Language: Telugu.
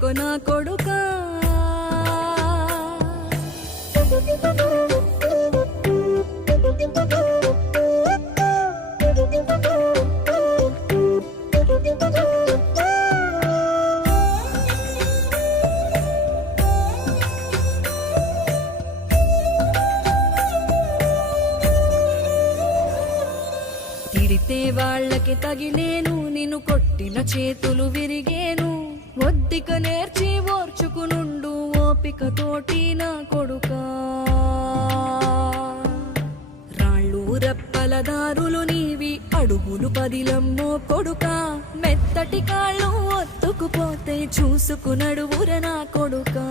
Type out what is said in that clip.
ఒప్పుకో నా కొడుకా. తిడితే వాళ్ళకి తగిలేను, నిన్ను కొట్టిన చేతులు విరిగేను. ఒద్దిక నేర్చి ఓర్చుకునుండు ఓపికతోటి నా కొడుకా. రాళ్ళు రెప్పల దారులు నీవి, అడుగులు పదిలమ్మో కొడుకా. మెత్తటి కాళ్ళు ఒత్తుకుపోతే చూసుకునడువుర నా కొడుకా.